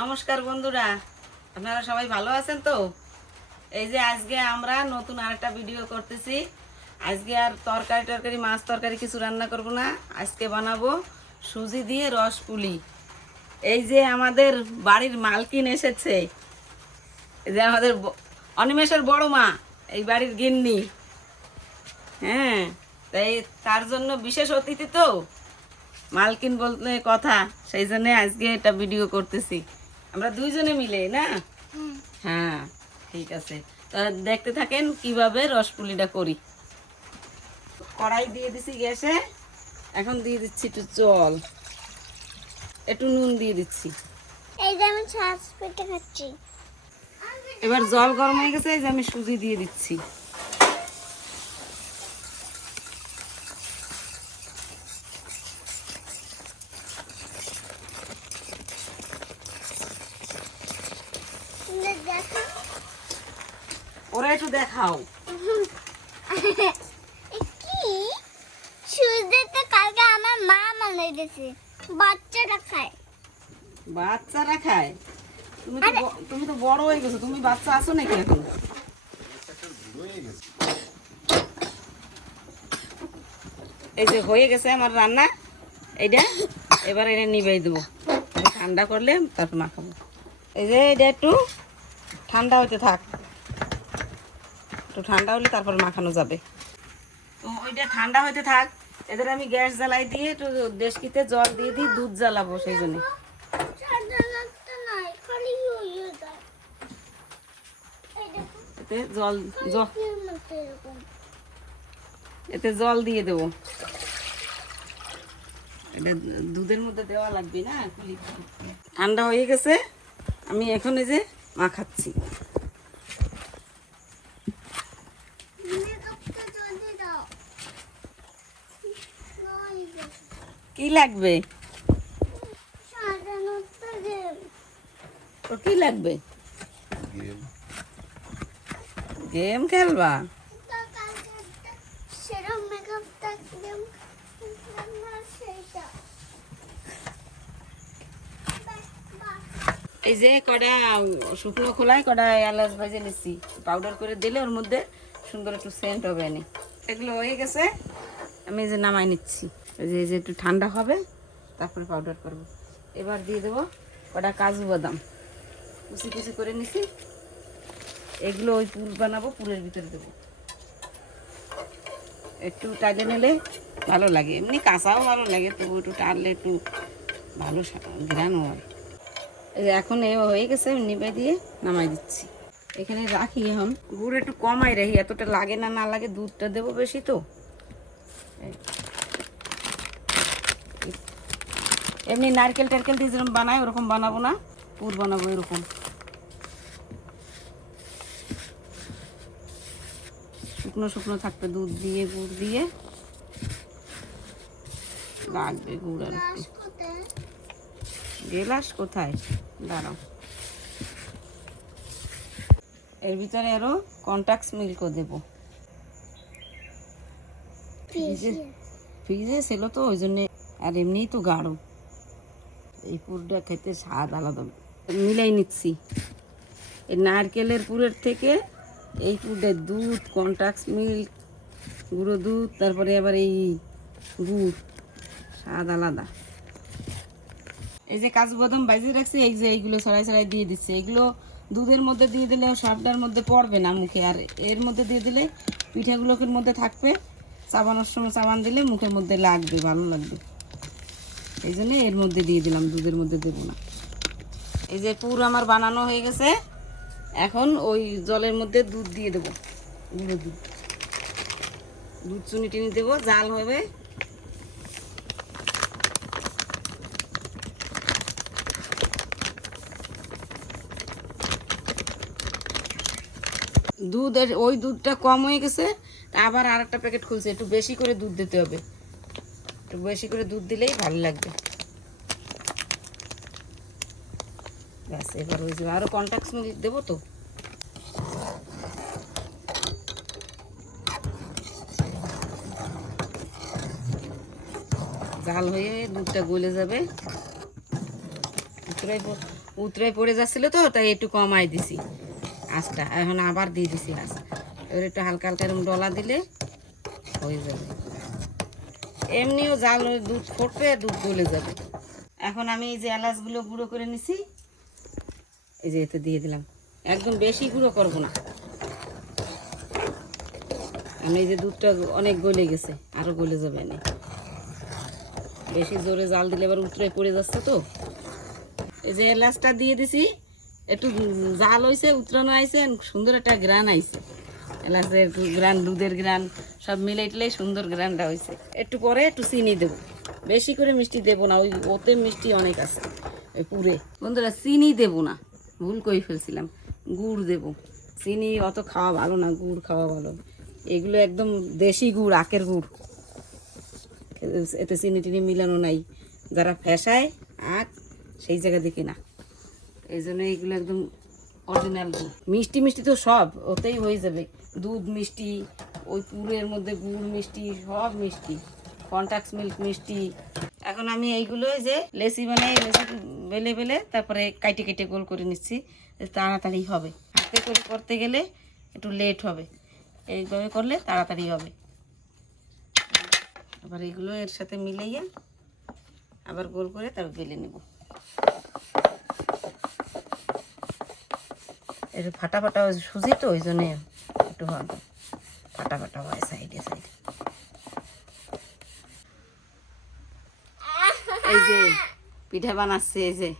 নমস্কার বন্ধুরা, আপনারা সবাই ভালো আছেন তো? এই যে আজকে আমরা নতুন আরেকটা ভিডিও করতেছি। আজকে আর তরকারি টরকারি, মাছ তরকারি কিছু রান্না করব না। আজকে বানাবো সুজি দিয়ে রস পুলি। এই যে আমাদের বাড়ির মালকিন এসেছে। এই যে আমাদের অনিমেষের বড় মা, এই বাড়ির গিন্নি। হ্যাঁ তাই তার জন্য বিশেষ অতিথি তো। মালকিন বলতে কথা, সেই জন্য আজকে এটা ভিডিও করতেছি। আমরা দুইজনে মিলে না? হ্যাঁ ঠিক আছে। তা দেখতে থাকেন কীভাবে রসপুলিটা করি। কড়াই দিয়ে দিছি গ্যাসে। এখন দিয়ে দিচ্ছি একটু জল। একটু নুন দিয়ে দিচ্ছি। এই যে আমি খাচ্ছি। এবার জল গরম হয়ে গেছে এই যে আমি সুজি দিয়ে দিচ্ছি সুন্দর দেখো ওরা একটু দেখাও। কি? সূর্যতে কালকে আমার মা বানাই দিয়েছে। বাচ্চারা খায়। বাচ্চারা খায়? তুমি তো তুমি তো বড় হয়ে গেছো তুমি বাচ্চা আছো নাকি এখন? এই যে হয়ে গেছে আমার রান্না। এইটা এবার এটা নিবাই দেবো। ঠান্ডা করলে তারপর মাখাবো এই যে এটা একটু ঠান্ডা হতে থাক। একটু ঠান্ডা হলে তারপর মাখানো যাবে। তো ওইটা ঠান্ডা হতে থাক, এদের আমি গ্যাস জ্বালাই দিয়ে একটু দেশকিতে জল দিয়ে দিই, দুধ জ্বালাবো সেই জন্য। এতে জল জল এতে জল দিয়ে দেবো। এটা দুধের মধ্যে দেওয়া লাগবে না ঠান্ডা হয়ে গেছে, আমি এখন এই যে মাখাচ্ছি মেকআপটা জলদি দাও নয় গো। কি লাগবে? তো কি লাগবে? গেম খেলবা। এই যে কটা শুকনো খোলায় কটা এলাচ ভাজে নিচ্ছি। পাউডার করে দিলে ওর মধ্যে সুন্দর একটু সেন্ট হবে নি এগুলো হয়ে গেছে আমি যে নামাই নিচ্ছি। যে যে একটু ঠান্ডা হবে, তারপরে পাউডার করব। এবার দিয়ে দেবো কটা কাজু বাদাম। কুচি কুচি করে নিছি। এগুলো ওই পুল বানাবো, পুরের ভিতরে দেবো। একটু টাইলে নিলে ভালো লাগে। এমনি কাঁচাও ভালো লাগে, তবু একটু টানলে একটু ভালো ঘ্রাণও হয়। এখন এ হয়ে গেছে, নিবে দিয়ে নামাই দিচ্ছি। এখানে রাখি এখন। গুড় একটু কমাই রাখি, এতটা লাগে না না লাগে দুধটা দেবো বেশি তো এই। এমনি নারকেল টারকেল দিয়ে যেরকম বানায় ওরকম বানাবো না। পুর বানাবো এরকম। শুকনো শুকনো থাকবে দুধ দিয়ে গুড় দিয়ে। লাগবে গুড় আর একটু। গেলাস কোথায়? দাঁড়াও। এর ভিতরে আরও কন্টাক্স মিল্কও দেবো। ফ্রিজে? ফ্রিজে ছিল তো ওই জন্যে। আর এমনিই তো গাঢ়। এই পুরটা খেতে স্বাদ আলাদা। মিলাই নিচ্ছি। এই নারকেলের পুরের থেকে এই পুরটা দুধ, কন্টাক্স মিল্ক, গুঁড়ো দুধ, তারপরে আবার এই গুড়, স্বাদ আলাদা। এই যে কাজু বাদাম বাজিয়ে রাখছি, এই যে এইগুলো ছড়াই ছড়াই দিয়ে দিচ্ছে। এগুলো দুধের মধ্যে দিয়ে দিলে সবটার মধ্যে পড়বে না মুখে, আর এর মধ্যে দিয়ে দিলে পিঠাগুলোর মধ্যে থাকবে। চাবানোর সময় চাবান দিলে মুখের মধ্যে লাগবে, ভালো লাগবে। এই জন্য এর মধ্যে দিয়ে দিলাম, দুধের মধ্যে দেবো না। এই যে পুর আমার বানানো হয়ে গেছে, এখন ওই জলের মধ্যে দুধ দিয়ে দেবো। গুঁড়ো দুধ। দুধ চুনি টিনি দেবো, জাল হবে। দুধের, ওই দুধটা কম হয়ে গেছে আবার আর একটা প্যাকেট খুলছে, একটু বেশি করে দুধ দিতে হবে। একটু বেশি করে দুধ দিলেই ভালো লাগবে। ব্যাস, এবার ওই যে আরও কন্ট্যাক্ট মিল্ক দেবো তো। জাল হয়ে দুধটা গলে যাবে। উতরাই উতরাই পড়ে যাচ্ছিল তো, তাই একটু কমাই দিছি। আঁচটা, এখন আবার দিয়ে দিছি আঁচ। এবার একটু হালকা হালকা এরকম ডলা দিলে হয়ে যাবে। এমনিও জাল দুধ ফুটবে দুধ গলে যাবে। এখন আমি এই যে এলাচগুলো গুঁড়ো করে নিছি, এই যে এতে দিয়ে দিলাম। একদম বেশি গুঁড়ো করব না। আমি এই যে দুধটা অনেক গলে গেছে, আরও গলে যাবে না বেশি জোরে জাল দিলে এবার উতরে পড়ে যাচ্ছে তো। এই যে এলাচটা দিয়ে দিছি, একটু জাল হয়েছে উতরানো আইছে, সুন্দর একটা গ্রান আইছে। এলাচের গ্রান, দুধের গ্রান, সব মিলে টিলে সুন্দর গ্রানটা হয়েছে একটু পরে একটু চিনি দেবো। বেশি করে মিষ্টি দেবো না, ওই ওতে মিষ্টি অনেক আছে ওই পুরে। বন্ধুরা, চিনি দেবো না, ভুল করে ফেলছিলাম। গুড় দেবো। চিনি অত খাওয়া ভালো না, গুড় খাওয়া ভালো। এগুলো একদম দেশি গুড়, আখের গুড়। এতে চিনি টিনি মিলানো নাই। যারা ফেসায়, আখ, সেই জায়গা দেখি না। এই জন্য এইগুলো একদম অরিজিনাল দুধ মিষ্টি মিষ্টি তো সব, ওতেই হয়ে যাবে। দুধ মিষ্টি, ওই পুরের মধ্যে গুড় মিষ্টি, সব মিষ্টি। কন্টাক্স মিল্ক মিষ্টি। এখন আমি এইগুলো যে লেসি বানাই লেসি বেলে বেলে তারপরে কাইটে কেটে গোল করে নিচ্ছি। তাড়াতাড়ি হবে। হাতে করে করতে গেলে একটু লেট হবে। এইভাবে করলে তাড়াতাড়ি হবে। আবার এগুলো এর সাথে মিলাইয়ে আবার গোল করে তারপর বেলে নেব। একটু ফাটা ফাটা সুজি তো, ওই জন্যে একটু ফাটা ফাটা হয় সাইডে সাইডে। এই যে পিঠা বানাচ্ছে, এই যে।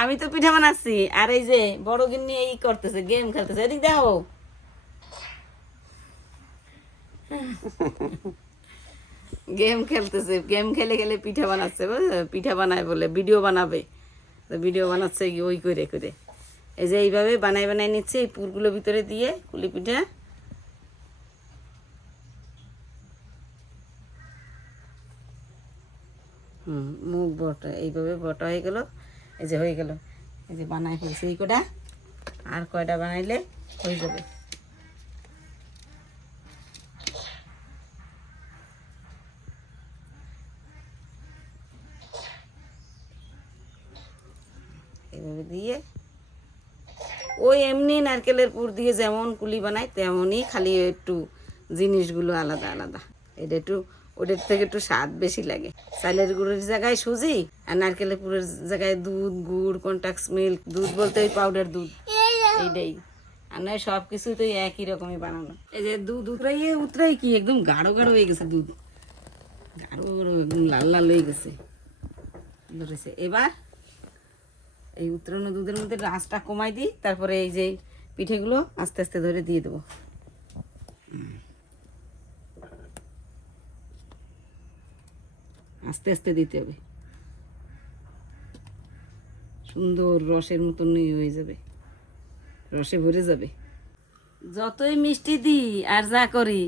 আমি তো পিঠা বানাচ্ছি, আর এই যে বড় গিন্নি এই করতেছে, গেম খেলতেছে। এদিক দেখো। গেম খেলতেছে, গেম খেলে খেলে পিঠা বানাচ্ছে পিঠা বানায় বলে, ভিডিও বানাবে। ভিডিও বানাচ্ছে, ওই করে করে। এই যে এইভাবে বানাই বানাই নিচ্ছে, এই পুরগুলো ভিতরে দিয়ে কুলি পিঠা। হুম মুখ বটা, এইভাবে বটা হয়ে গেল। এই যে হয়ে গেল। এই যে বানাই ফেলছি এই কটা। আর কয়টা বানাইলে হয়ে যাবে। এভাবে দিয়ে ওই এমনি নারকেলের পুর দিয়ে যেমন কুলি বানায়, তেমনই খালি একটু জিনিসগুলো আলাদা আলাদা। এটা একটু ওটার থেকে একটু স্বাদ বেশি লাগে। চালের গুঁড়ের জায়গায় সুজি আর নারকেলের পুরের জায়গায় দুধ, গুড়, কন্টাক্স মিল্ক, দুধ বলতে ওই পাউডার দুধ। এইটাই। আর নয় সব কিছু তো একই রকমই বানানো। এই যে দুধ উতরাইয়ে, উতরাই কি একদম গাঢ় গাঢ় হয়ে গেছে দুধ। গাঢ় গাঢ়, একদম লাল লাল হয়ে গেছে। এবার এই উত্তরানো দুধের মধ্যে রাসটা কমাই দিই, তারপরে এই যে পিঠেগুলো আস্তে আস্তে ধরে দিয়ে দেবো। আস্তে আস্তে দিতে হবে। সুন্দর রসের মতন ইয়ে হয়ে যাবে। রসে ভরে যাবে। যতই মিষ্টি দিই আর যা করি,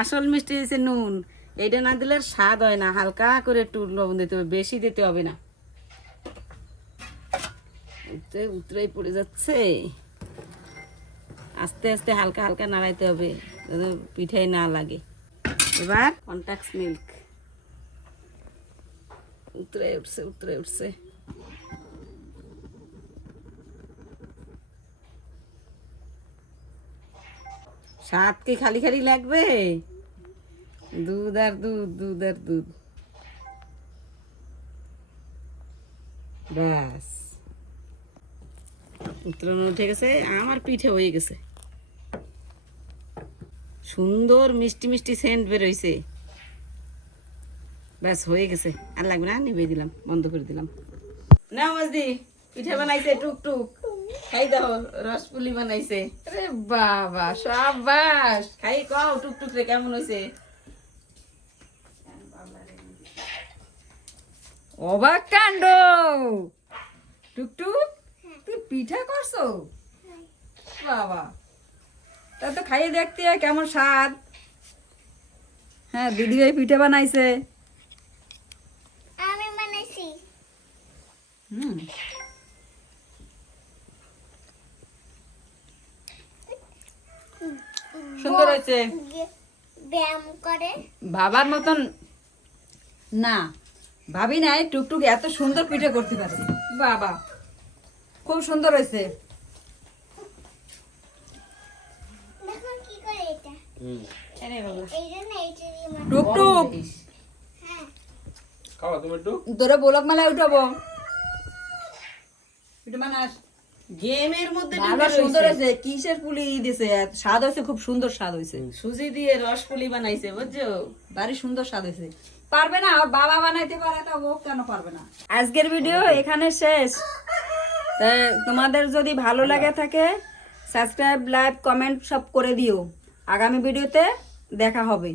আসল মিষ্টি হয়েছে নুন। এইটা না দিলে স্বাদ হয় না, হালকা করে একটু লবণ দিতে হবে, বেশি দিতে হবে না। উতরে উতরাই পড়ে যাচ্ছে। আস্তে আস্তে হালকা হালকা নাড়াইতে হবে পিঠাই না লাগে। এবার কন্টাক্স মিল্ক। উতরে উঠছে উতরে উঠছে। স্বাদ কি খালি খালি লাগবে? দুধ আর দুধ দুধ আর দুধ। ব্যাস। আমার পিঠে হয়ে গেছে। সুন্দর মিষ্টি মিষ্টি সেন্ট বেরোইছে ব্যাস, হয়ে গেছে। আর লাগবে না নিবে দিলাম, বন্ধ করে দিলাম। বানাইছে টুক টুক খাই দাও, রসপুলি বানাইছে। আরে বাবা, সাবাস। খাই, কও টুক টুক রে, কেমন হয়েছে অবাক কাণ্ড। টুকটুক। তুই পিঠা করছ? বাবা। তা তো খাইয়ে দেখতে হয় কেমন স্বাদ। হ্যাঁ দিদিভাই পিঠা বানাইছে। আমি বানাইছি। হুম। সুন্দর হয়েছে। ব্যায়াম করে। বাবার মতন না। ভাবি নাই টুকটুক এত সুন্দর পিঠে করতে পারে। বাবা। খুব সুন্দর হয়েছে। দেখো কি করে এটা। এনে বাবা। এই জন্য এইটা দিয়ে মা- টুকটুক হ্যাঁ। তোরে ব্লক মেলায় উঠাবো। গেমের মধ্যে ভালো সুন্দর হয়েছে। কিসের পুলি দিছে? স্বাদ হয়েছে খুব সুন্দর স্বাদ হয়েছে। সুজি দিয়ে রস পুলি বানাইছে বুঝছ? ভারী সুন্দর স্বাদ হয়েছে। পারবে না? বাবা বানাইতে পারে তা ও কেন পারবে না? আজকের ভিডিও এখানে শেষ। তোমাদের যদি ভালো লাগে থাকে সাবস্ক্রাইব লাইক কমেন্ট সব করে দিও। আগামী ভিডিওতে দেখা হবে।